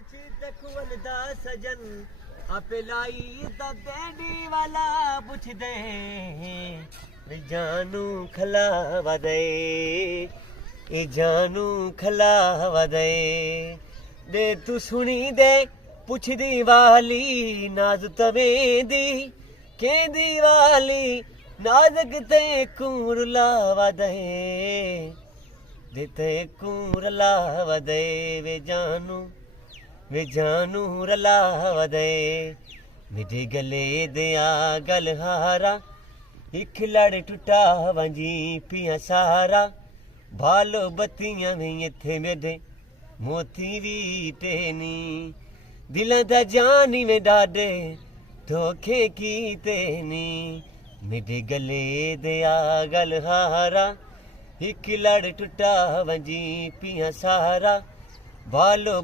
ਖੁਵਲਦਾ ਸਜਨ ਆਪੇ ਲਾਈ ਤਾਂ ਬੈਂਡੀ ਵਾਲਾ ਪੁੱਛਦੇ ਵੀ ਜਾਨੂ ਖਲਾਵਾ ਦੇ ਇਹ ਜਾਨੂ ਖਲਾਵਾ ਦੇ ਤੂੰ ਸੁਣੀ ਦੇ ਪੁੱਛਦੀ ਵਾਲੀ ਨਾਜ਼ ਤਵੇਂ ਦੀ ਕਹਿੰਦੀ ਵਾਲੀ ਨਾਜ਼ਕ ਤੇ ਕੂਰ ਲਾਵਾ ਦੇ ਤੇ ਕੂਰ ਲਾਵਾ ਦੇ ਵੇ ਜਾਨੂ ਰਲਾਵਾ ਦੇ ਮਿੱਠੇ ਗਲੇ ਦਿਆ ਗਲਹਾਰਾ ਇੱਕ ਲੜ ਟੁੱਟਾ ਵੰਜੀ ਪਿਆ ਸਾਰਾ ਭਾਲੋ ਬੱਤੀਆਂ ਵੀ ਇੱਥੇ ਮੇਰੇ ਮੋਤੀ ਵੀ ਟੇਨੀ ਦਿਲਾਂ ਦਾ ਜਾਨੀ ਵੇ ਡਾਡੇ ਧੋਖੇ ਕੀਤੇ ਨੀ ਮਿੱਠੇ ਗਲੇ ਦਿਆ ਗਲਹਾਰਾ ਇੱਕ ਲੜ ਟੁੱਟਾ ਵੰਜੀ ਪਿਆ ਸਾਰਾ ਭਾਲੋ